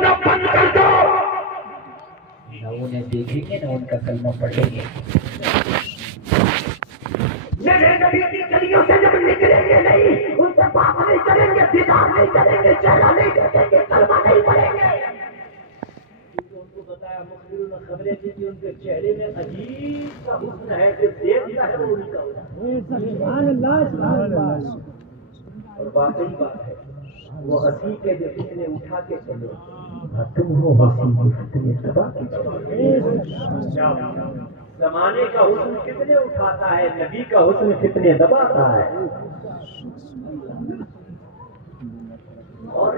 کرنا بند کر دو. نہ انہیں دیکھیں گے نہ ان کا کلمہ پڑھیں گے. میرے نبی کی گلیوں سے جب نکلیں گے نہیں, ان سے بات نہیں کریں گے, دیدار نہیں کریں گے, چہرہ نہیں دیکھیں گے, کلمہ نہیں پڑھیں گے. ان کو بتایا مخبروں نے خبریں دی کہ ان کے چہرے میں عجیب سا حسن ہے کہ دیکھتا ہے وہ ان کا سبحان اللہ سبحان اللہ. اور واقعی بات ہے, وہ ہنسی کے جو فتنے اٹھا کے چلو, تم ہو ہنسی کے فتنے دبا کے چلو. زمانے کا حسن کتنے اٹھاتا ہے, نبی کا حسن کتنے دباتا ہے. اور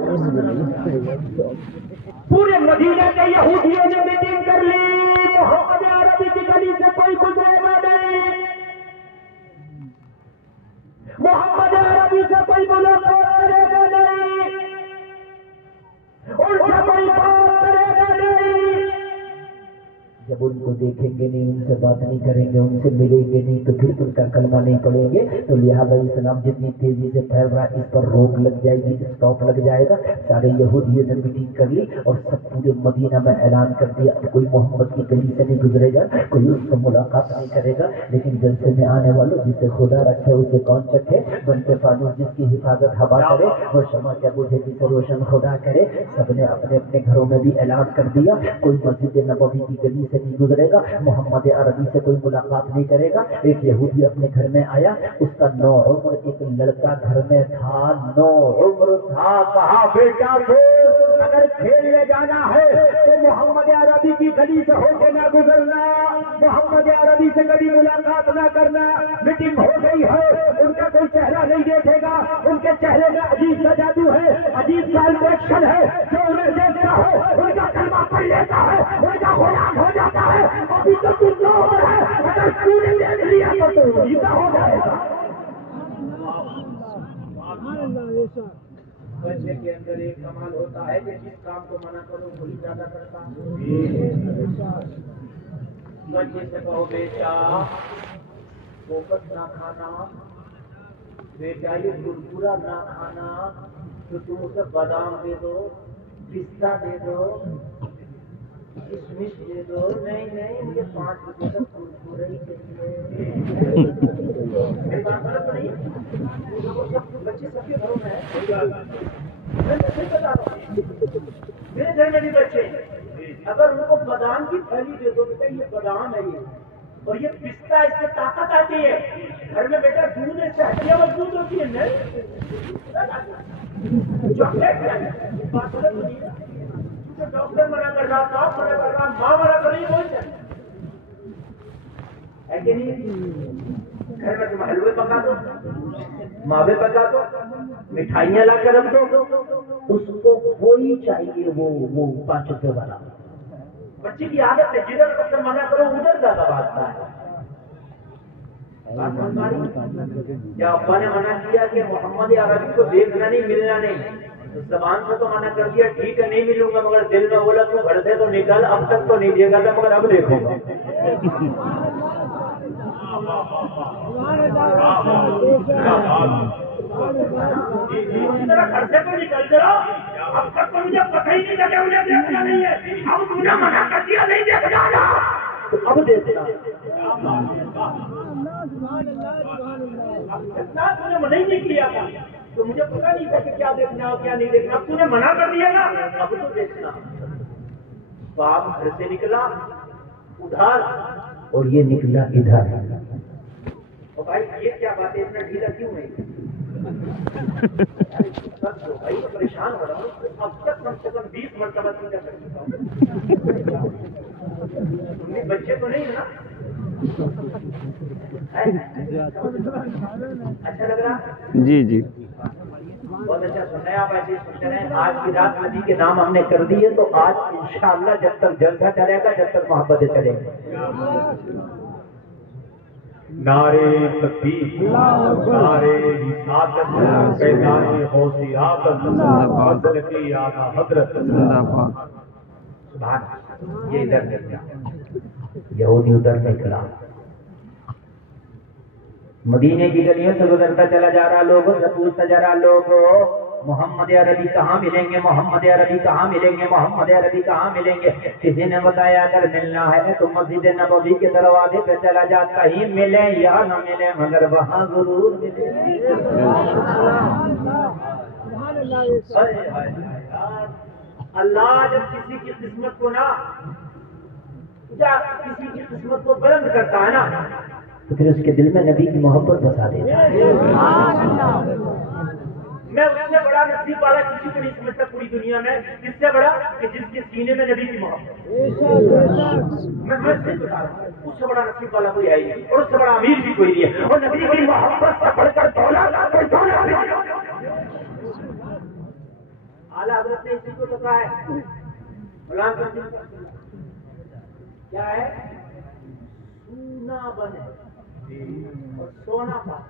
پورے مدینہ کے یہودیوں نے میٹنگ کر لی, محمد عربی کی گلی سے کوئی گزرے گا نہیں, محمد عربی سے کوئی ملاقات کرے گا نہیں, ان سے کوئی بات کرے گا نہیں. جب ان کو دیکھیں گے نہیں, ان سے بات نہیں کریں گے, ان سے ملیں گے نہیں, تو پھر ان کا کلمہ نہیں پڑھیں گے. تو لہٰذا اسلام جتنی تیزی سے پھیل رہا ہے, اس پر روک لگ جائے گی, اسٹاپ لگ جائے گا. سارے یہودیوں نے میٹنگ کر لی اور سب پورے مدینہ میں اعلان کر دیا, اب کوئی محمد کی گلی سے نہیں گزرے گا, کوئی اس سے ملاقات نہیں کرے گا. لیکن جلسے میں آنے والوں, جسے خدا رکھے اسے کون چکھے, بنتے فانوس جس کی حفاظت ہوا کرے, وہ شمع کے بوجھے جسے روشن خدا کرے. سب نے اپنے اپنے گھروں میں بھی اعلان کر دیا, کوئی مسجد نبوی کی گلی سے نہیں گزرے گا, محمد عربی سے کوئی ملاقات نہیں کرے گا. ایک یہودی اپنے گھر میں آیا, اس کا 9 عمر ایک لڑکا گھر میں تھا, 9 عمر تھا. کہا بیٹا اگر کھیلنے جانا ہے تو محمد عربی کی گلی سے ہو کے نہ گزرنا, محمد عربی سے کبھی ملاقات نہ کرنا. میٹنگ ہو گئی ہے, ان کا کوئی چہرہ نہیں دیکھے گا, ان کے چہرے میں عجیب سا جادو ہے, عجیب سا انٹریکشن ہے, جو انہیں دیکھتا ہے ان کا کلمہ پڑھ لیتا ہے, ان کا غلام ہو جاتا ہے. ابھی تو تم 9 عمر ہے, اگر تو نے دیکھ لیا تو تو عیسیٰ ہو جائے گا. بچے کے اندر ایک کمال ہوتا ہے کہ جس کام کو منع کرو وہی زیادہ کرتا ہے. بچے سے کہو بیٹا پوپٹ نہ کھانا, بیٹا یہ کرکرا نہ کھانا, تو تم اسے بادام دے دو, پستہ دے دو, کشمش دے دو. نہیں نہیں, مجھے 5 روپے کا کرکرا ہی چاہیے. بچے سب کے گھروں میں میرے گھر میں بھی بچے, اگر ان کو بادام کی پھلی دے دو, بیٹا یہ بادام ہے یہ, اور یہ پستہ, اس سے طاقت آتی ہے. گھر میں بیٹا دودھ ہے, ہڈیاں مضبوط ہوتی ہے, چاکلیٹ ڈاکٹر منع کر رہا, صاحب منع کر رہا, ماں منع کر رہی, بولتے ہے کہ نہیں. گھر میں تم حلوے پکا دو, ماوے پکا دو, مٹھائیاں لا کر رکھ دو, اس کو وہی چاہیے, وہ 5 روپے والا. بچے کی عادت ہے, جدھر ڈاکٹر منع کرو ادھر زیادہ بھاگتا ہے. کیا ابا نے منع کیا کہ محمد عربی کو دیکھنا نہیں, ملنا نہیں, زبان سے تو منع کر دیا, ٹھیک ہے نہیں ملوں گا, مگر دل میں بولا تو گھر سے تو نکل, اب تک تو نہیں دیکھا تھا مگر اب دیکھو گا. گھر سے تو نکل جاؤ, اب تک تو مجھے پتہ ہی نہیں لگا, مجھے دیکھنا نہیں ہے, اب تم نے منع کر دیا نہیں دیکھنا نا, اب دیکھنا. تم نے منع ہی نہیں کیا تھا, تو مجھے پتا نہیں تھا کہ کیا دیکھنا اور کیا نہیں دیکھنا, اب تم نے منع کر دیا نا, اب تو دیکھنا. باپ گھر سے نکلا ادھر اور یہ نکلا ادھر. اور بھائی یہ کیا بات ہے, اتنا ڈھیلا کیوں نہیں؟ بھائی پریشان ہو رہا ہوں, اب تک کم سے کم 20 مرتبہ سیدھا کر چکا ہوں. تم نے بچے تو نہیں ہے نا, اچھا لگ رہا؟ جی جی بہت اچھا سن رہے ہیں آپ, ایسے سنتے رہے. آج کی رات نبی کے نام ہم نے کر دیے, تو آج انشاءاللہ جب تک جلسہ چلے گا, جب تک محبتیں چلیں گی. نعرے تکبیر, نعرے رسالت, پیغام غوثیات, فضل کی اعلیٰ حضرت. سبحان. یہ ادھر نکلا, یہودی ادھر نکلا, مدینے کی گلیوں سے گزرتا چلا جا رہا, لوگوں سے پوچھتا جا رہا, لوگوں محمد عربی کہاں ملیں گے، محمد عربی کہاں ملیں گے، محمد عربی کہاں ملیں گے؟ کسی نے بتایا اگر ملنا ہے تو مسجد نبوی کے دروازے پہ چلا جا، کہیں ملے یا نہ ملے مگر وہاں ضرور ملے۔ اللہ جب کسی کی قسمت کو نا، کسی کی قسمت کو بلند کرتا ہے نا تو پھر اس کے دل میں نبی کی محبت بسا دیتا ہے۔ میں اس سے بڑا نصیب والا کسی کو نہیں سمجھتا پوری دنیا میں، اس سے بڑا کہ جس کے سینے میں نبی کی محبت۔ میں صرف بتا رہا ہوں، اس سے بڑا نصیب والا کوئی ہے ہی نہیں، اور اس سے بڑا امیر بھی کوئی نہیں ہے، اور نبی کی محبت سے بڑھ کر دولت کوئی دولت نہیں۔ اعلیٰ حضرت نے اسی کو بتایا ہے، مولانا کیا ہے؟ سونا بنے اور سونا پاس۔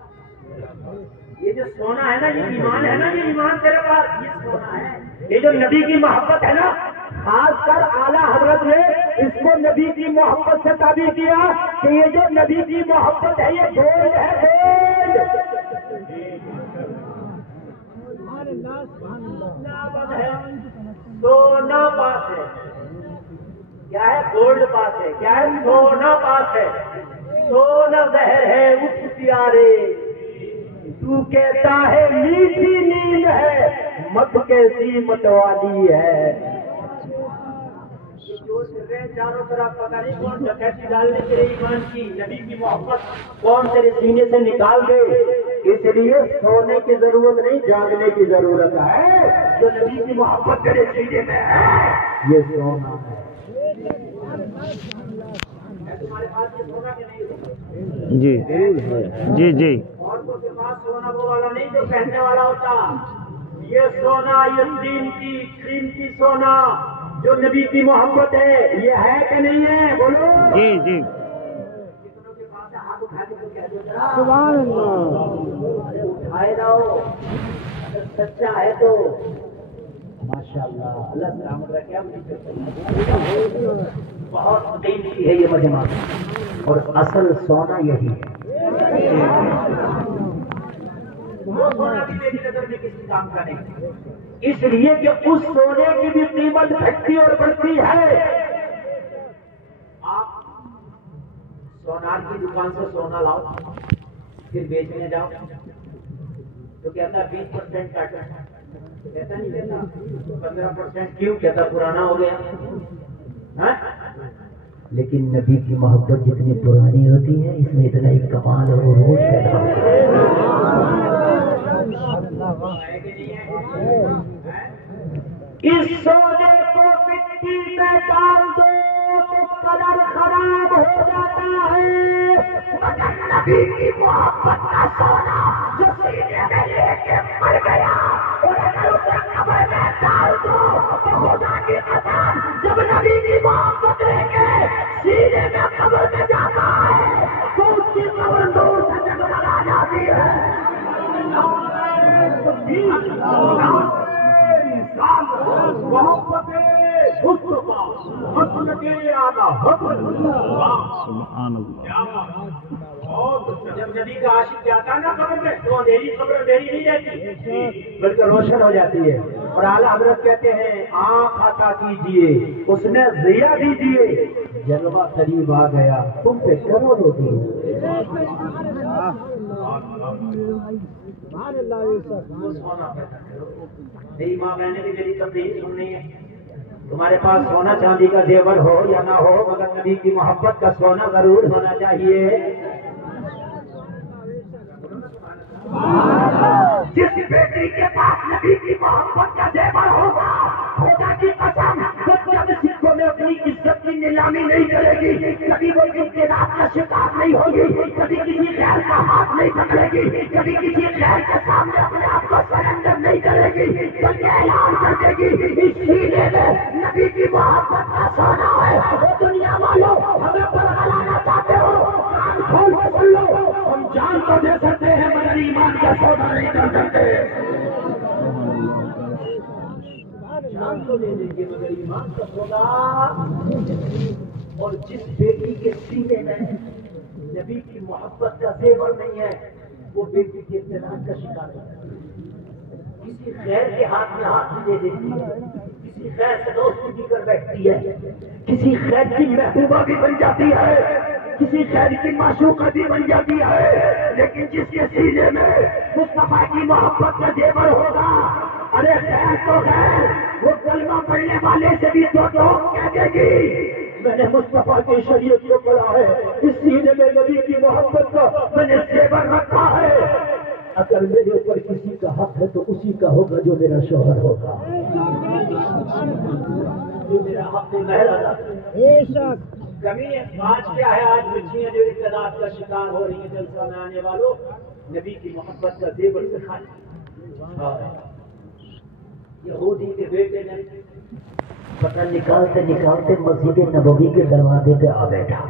یہ جو سونا ہے نا، یہ ایمان ہے نا، یہ ایمان تیرے پاس، یہ سونا ہے۔ یہ جو نبی کی محبت ہے نا، خاص کر اعلیٰ حضرت نے اس کو نبی کی محبت سے تعبیر کیا کہ یہ جو نبی کی محبت ہے یہ گولڈ ہے، گولڈ۔ سونا پاس ہے، کیا ہے؟ گولڈ پاس ہے، کیا ہے؟ سونا پاس ہے۔ سونا زہر ہے اٹھ پیارے، تو کہتا ہے میٹھی نیند ہے، مت کیسی متوالی ہے۔ چاروں طرف پتہ نہیں کون ڈکیتی ڈالنے کے لیے ایمان کی نبی کی محبت کون تیرے سینے سے نکال دے۔ اس لیے سونے کی ضرورت نہیں، جاگنے کی ضرورت ہے۔ جو نبی کی محبت تیرے سینے میں ہے یہ سونا ہے۔ تمہارے پاس یہ سونا کہ نہیں؟ جی جی جی۔ اور کو کے پاس سونا وہ والا نہیں جو پہننے والا ہوتا، یہ سونا، یہ قیمتی سونا جو نبی کی محبت ہے، یہ ہے کہ نہیں ہے؟ بولو جی جی۔ کتنوں کے پاس ہے؟ ہاتھ اٹھا کے تو کہہ دو ذرا۔ سبحان اللہ۔ ارے اٹھائے رہو، اگر سچا ہے تو ماشاءاللہ، اللہ سلامت رکھے۔ بہت قیمتی ہے یہ مجمع، اور اصل سونا یہی ہے۔ وہ سونا بھی میری نظر میں کسی کام کا نہیں، اس لیے کہ اس سونے کی بھی قیمت گھٹتی اور بڑھتی ہے۔ آپ سونار کی دکان سے سونا لاؤ، پھر بیچنے جاؤ تو کہتا 20% کاٹ، کہتا نہیں کہتا 15%، کیوں کہتا پرانا ہو گیا۔ لیکن نبی کی محبت جتنی پرانی ہوتی ہے اس میں اتنا ہی کمال اور عروج پیدا ہوتا ہے۔ اس سونے کو مٹی میں ڈال دو تو کلر خراب ہو جاتا ہے، مگر نبی کی محبت کا سونا جو سینے میں لے کے مر گیا، اور اگر اسے قبر میں ڈال دو تو خدا کی قسم جب نبی کی محبت لے کے سینے میں قبر میں جاتا ہے تو اس کی قبر دور سے جگمگا جاتی ہے۔ محبت سبحان اللہ۔ جب نبی کا عاشق جاتا ہے نا قبر میں تو اندھیری قبر اندھیری نہیں رہتی بلکہ روشن ہو جاتی ہے۔ اور اعلیٰ حضرت کہتے ہیں آنکھ عطا کیجیے اس میں ضیا دیجیے، جلوہ قریب آ گیا تم پہ کرو روٹی۔ میری ماں میں نے بھی میری تبلیغ سننی ہے، تمہارے پاس سونا چاندی کا زیور ہو یا نہ ہو مگر نبی کی محبت کا سونا ضرور ہونا چاہیے۔ جس بیٹی کے پاس نبی کی محبت کا زیور ہوگا خدا کی قسم جب سکھوں میں اپنی عزت کی نیلامی نہیں کرے گی، کبھی وہ انقلاب کا شکار نہیں ہوگی، کبھی کسی غیر کا ہاتھ نہیں پکڑے گی، کبھی کسی غیر کے سامنے اپنے آپ کو سرنڈر نہیں کرے گی، بلکہ اعلان کر دے گی اس سینے میں نبی کی محبت کا سونا ہے۔ وہ دنیا والوں ہمیں پرغلانا چاہتے ہو، کان کھول کے سن لو، ہم جان تو دے سکتے ہیں مگر ایمان کا سودا نہیں کر سکتے۔ جان تو دے دیں گے مگر ایمان کا سودا۔ اور جس بیٹی کے سینے میں نبی کی محبت کا زیور نہیں ہے وہ بیٹی کے اطلاع کا شکار ہے۔ کسی غیر کے ہاتھ میں ہاتھ دے دیتی ہے، کسی غیر سے دوستی بھی کر بیٹھتی ہے، کسی غیر کی محبوبہ بھی بن جاتی ہے، کسی غیر کی معشوقہ بھی بن جاتی ہے، لیکن جس کے سینے میں مصطفیٰ کی محبت کا زیور ہوگا، ارے خیر تو خیر، وہ کلمہ پڑھنے والے سے بھی تو کہہ دے گی میں نے مصطفیٰ کی شریعت کو پڑھا ہے، اس سینے میں نبی کی محبت کا میں نے زیور رکھا ہے۔ اگر میرے اوپر کسی کا حق ہے تو اسی کا ہوگا جو میرا شوہر ہوگا، جو میرا حق محل ادا کرے۔ کمی ہے آج کیا ہے؟ آج بچیاں جو اقتدار کا شکار ہو رہی ہیں، جلسہ میں آنے والوں نبی کی محبت کا زیور سکھایا۔ یہودی کے بیٹے نے پتہ نکالتے نکالتے مسجد نبوی کے دروازے پہ آ بیٹھا،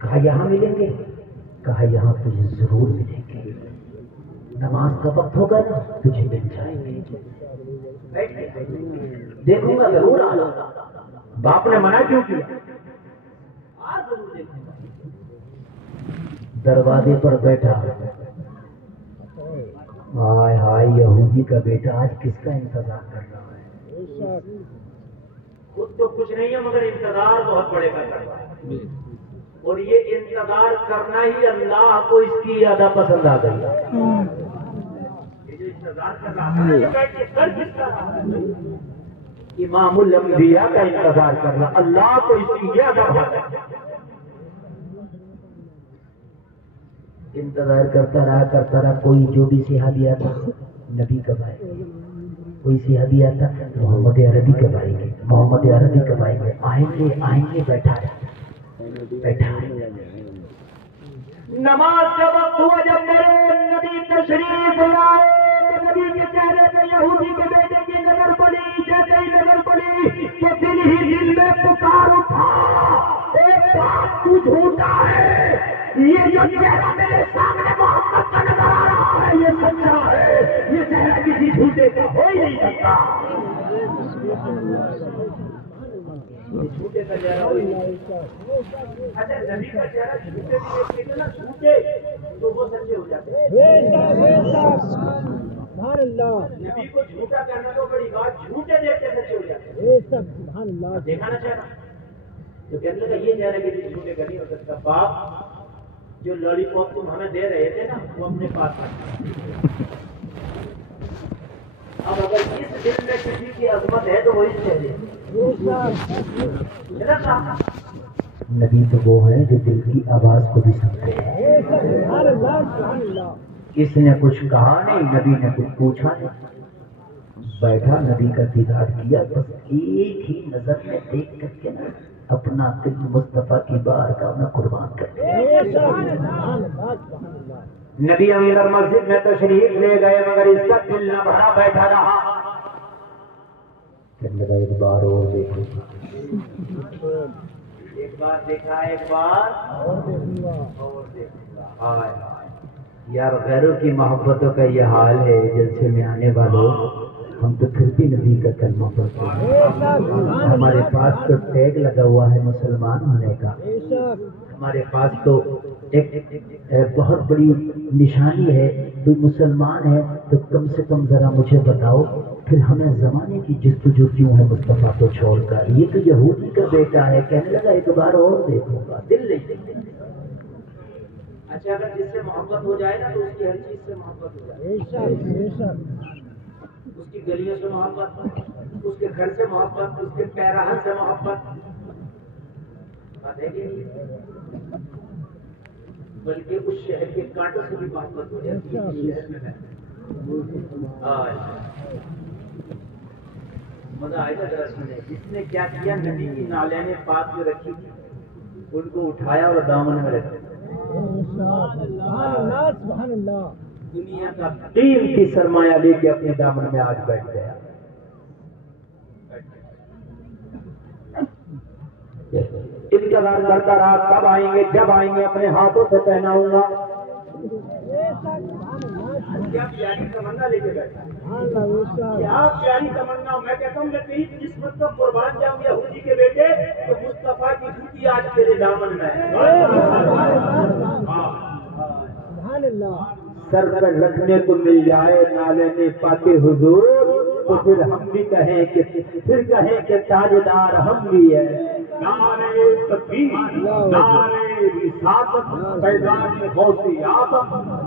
کہا یہاں ملیں گے؟ کہا یہاں تجھے ضرور ملیں گے، نماز کا وقت ہوگا نا تجھے مل جائیں گے، دیکھوں گا ضرور آ جاؤں۔ باپ نے منع کیوں کیا؟ دروازے پر بیٹھا، ہائے ہائے یہودی کا بیٹا آج کس کا انتظار کر رہا ہے؟ خود تو کچھ نہیں ہے مگر انتظار بہت بڑے کا کر رہا ہے، اور یہ انتظار کرنا ہی اللہ کو اس کی زیادہ پسند آ گئی۔ یہ جو انتظار کر رہا ہے امام الانبیاء کا انتظار کرنا اللہ کو اس کی زیادہ پسند ہے۔ انتظار کرتا رہا، کوئی جو بھی صحابی آتا نبی کب آئے گے، کوئی صحابی آتا محمد عربی کب آئیں گے، محمد عربی کب آئیں گے، آئیں گے بیٹھا نماز کا وقت ہوا، جب میرے نبی تشریف لائے تو نبی کے چہرے پہ یہودی کے بیٹے کی نظر پڑی، جیسے ہی نظر پڑی تو دل ہی دل میں پکار اٹھا، ایک بات تو جھوٹا ہے، یہ جو چہرہ میرے سامنے محمد کا نظر آ رہا ہے یہ سچا ہے، یہ چہرہ کسی جھوٹے کا ہو ہی نہیں سکتا، جھوٹے کا چہرہ ہو ہی نہیں سکتا۔ اچھا نبی کا چہرہ جھوٹے بھی نا جھوٹے تو وہ سچے ہو جاتے ہیں، نبی کو جھوٹا کرنا تو بڑی بات، جھوٹے دیکھ کے سچے ہو جاتے ہیں۔ دیکھا نا چہرہ تو کہنے لگا یہ چہرہ کسی جھوٹے کا نہیں ہو سکتا، باپ جو لالی پاپ تم ہمیں دے رہے تھے نا وہ اپنے پاس اب اگر اس دل میں کسی کی عظمت ہے تو وہ اس چہرے نبی تو وہ ہیں جو دل کی آواز کو بھی سنتے ہیں، اس نے کچھ کہا نہیں، نبی نے کچھ پوچھا نہیں، بیٹھا نبی کا دیدار کیا، بس ایک ہی نظر میں دیکھ کر کے نا اپنا دل مصطفیٰ کی بارگاہ میں قربان کر دیا۔ نبی اندر مسجد میں تشریف لے گئے مگر اس کا دل نہ بھرا، بیٹھا رہا، کہنے لگا ایک بار اور دیکھو، ایک بار دیکھا، ایک بار اور دیکھا۔ یار غیروں کی محبتوں کا یہ حال ہے، جلسے میں آنے والوں ہم تو پھر بھی نبی کا کلمہ پڑھتے ہیں، ہمارے پاس تو ٹیگ لگا ہوا ہے مسلمان ہونے کا، ہمارے پاس تو ایک بہت بڑی نشانی ہے، کوئی مسلمان ہے تو کم سے کم ذرا مجھے بتاؤ پھر ہمیں زمانے کی جستجو کیوں ہے مصطفیٰ کو چھوڑ کر؟ یہ تو یہودی کا بیٹا ہے، کہنے لگا ایک بار اور دیکھوں گا، دل نہیں۔ اچھا اگر جس سے محبت ہو جائے نا تو اس کی ہر چیز سے محبت ہو جائے، اس کی گلیوں سے محبت، اس کے گھر سے محبت، اس کے پیراہن سے محبت، بلکہ اس شہر کے کانٹوں سے بھی محبت ہو جاتی ہے۔ مزہ آئے گا ذرا سنے، جس نے کیا کیا، نبی کی نالین پاک جو رکھی تھی ان کو اٹھایا اور دامن میں رکھ دیا، دنیا کا قیمتی سرمایہ لے کے اپنے دامن میں آج بیٹھ گیا۔ انتظار کرتا رہا کب آئیں گے، جب آئیں گے اپنے ہاتھوں سے پہناؤں گا۔ کیا پیاری تمنا لے کے بیٹھا، کیا پیاری تمنا، میں کہتا ہوں میں تیری قسمت کو قربان جاؤں یہودی کے بیٹے، تو مصطفیٰ کی جوتی آج تیرے دامن میں ہے۔ سر پر رکھنے کو مل جائے نالے میں پاتے حضور تو پھر ہم بھی کہیں کہ تاجدار ہم بھی ہے. نعرے تکبیر، نعرے رسالت، پیدائش غوثیات،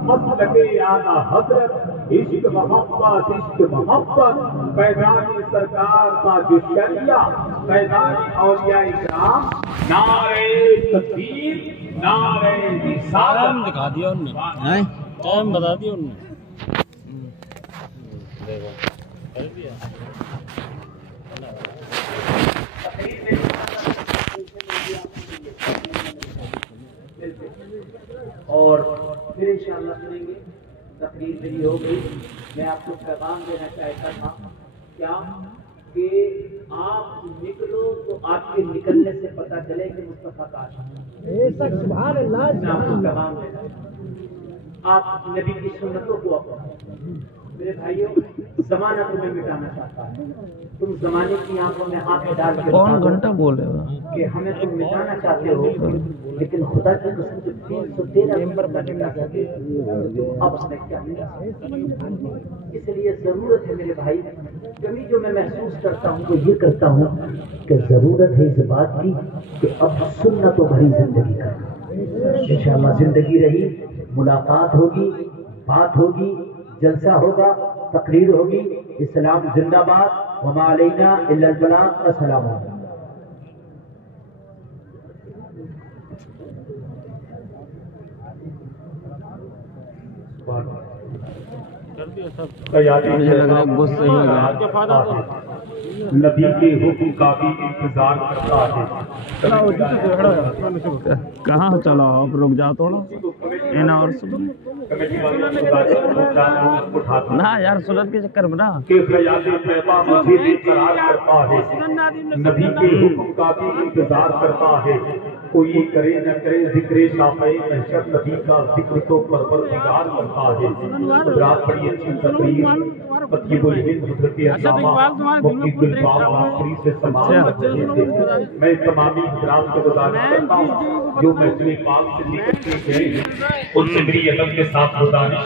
مسلک اعلیٰ حضرت، عشق محبت، پیدائش سرکار کا جشریہ، پیدائش اولیاء کرام. نعرے تکبیر، نعرے رسالت. دکھا دیا انہوں نے، ٹائم بتا دیا انہوں نے. اور پھر انشاءاللہ سنیں گے. تقریر میری ہو گئی. میں آپ کو پیغام دینا چاہتا تھا کیا کہ آپ نکلو تو آپ کے نکلنے سے پتہ چلے کہ مصطفیٰ کا سبحان اللہ. میں آپ کو پیغام دینا آپ نبی کی سنتوں کو اپناؤ. میرے بھائیوں زمانہ تمہیں مٹانا چاہتا ہے. تم زمانے کی آنکھوں میں آنکھیں ڈال کے کون گھنٹہ بولے گا کہ ہمیں تم مٹانا چاہتے ہو لیکن خدا کی قسم سے 313 نمبر پر مٹا سکتے اب میں کیا ملا. اس لیے ضرورت ہے میرے بھائی. کبھی جو میں محسوس کرتا ہوں وہ یہ کرتا ہوں کہ ضرورت ہے اس بات کی کہ اب سنتوں بھری زندگی کرنا. انشاءاللہ زندگی رہی، ملاقات ہوگی، بات ہوگی، جلسہ ہوگا، تقریر ہوگی. اسلام زندہ باد. وما علینا الا البلاغ. السلام علیکم. مجھے لگ رہا ہے غصے ہو گیا. نبی کے حکم کا بھی انتظار کرتا ہے. کہاں چلا آپ رک جا تھوڑا اینا اور سن نہ یار سنت کے چکر میں نا کہ خیال پیغام مجھے بھی قرار کرتا ہے. نبی کے حکم کا بھی انتظار کرتا ہے. کوئی کرے نہ کرے ذکر شافعی محشر نبی کا ذکر تو پروردگار کرتا ہے. حضرات بڑی اچھی تقریر تقریب الہند حضرت علامہ مفتی گلباب آخری سے سماعت کر رہے تھے. میں تمامی حضرات کو گزارش کرتا ہوں جو محفل پاک سے نکل کے گئے ہیں ان سے میری ادب کے ساتھ گزارش